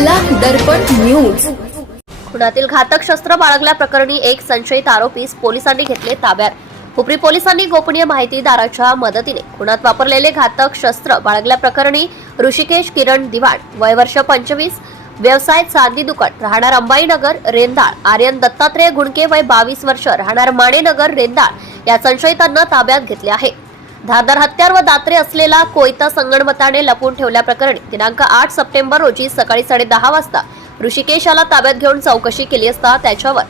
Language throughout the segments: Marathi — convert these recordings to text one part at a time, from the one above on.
दर्पण न्यूज. पुण्यातील घातक शस्त्र बाळगल्याप्रकरणी एक संशयित आरोपीस पोलिसांनी घेतले ताब्यात. हुपरी पोलिसांनी गोपनीय माहितीदाराच्या मदतीने खुनात वापरलेले घातक शस्त्र बाळगल्याप्रकरणी ऋषिकेश किरण दिवाण वय वर्ष पंचवीस व्यवसाय चांदी दुकान राहणार अंबाईनगर रेंदाळ आर्यन दत्तात्रय गुणके वय बावीस वर्ष राहणार माणेनगर रेंदाळ या संशयितांना ताब्यात घेतले आहे. धारदार हत्यार व दात्रे असलेला कोयता संगणमताने लपून ठेवल्याप्रकरणी दिनांक आठ सप्टेंबर रोजी सकाळी साडेदहा वाजता ऋषिकेशाला ताब्यात घेऊन चौकशी केली असता त्याच्यावर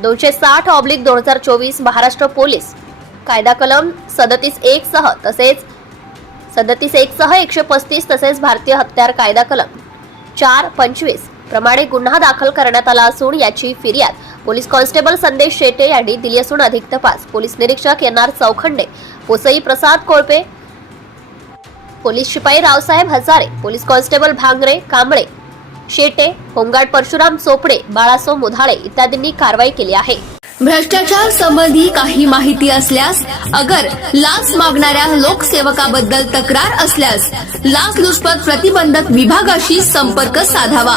दोनशे साठ ऑब्लिक दोन हजार चोवीस महाराष्ट्र पोलीस कायदा कलम सदतीस एक सह तसेच सदतीस एक सह एकशे पस्तीस तसेच भारतीय हत्यार कायदा कलम चार पंचवीस प्रमाणे गुन्हा दाखल करण्यात आला असून याची फिर्याद पोलीस कॉन्स्टेबल संदेश शेटे यांनी दिली असून अधिक तपास. पोलीस निरीक्षक एन आर चौखंडे पोसई प्रसाद कोळपे पोलीस शिपाई Raosaheb Hazare police constable Bhangare Kamble Shete home guard Parshuram Chopade Balaso Mudhale इत्यादींनी कारवाई केली आहे. भ्रष्टाचार संबंधी काही माहिती असल्यास अगर लाच मागणाऱ्या लोकसेवकाबद्दल तक्रार असल्यास लाच लुचपत प्रतिबंधक विभागाशी संपर्क साधावा.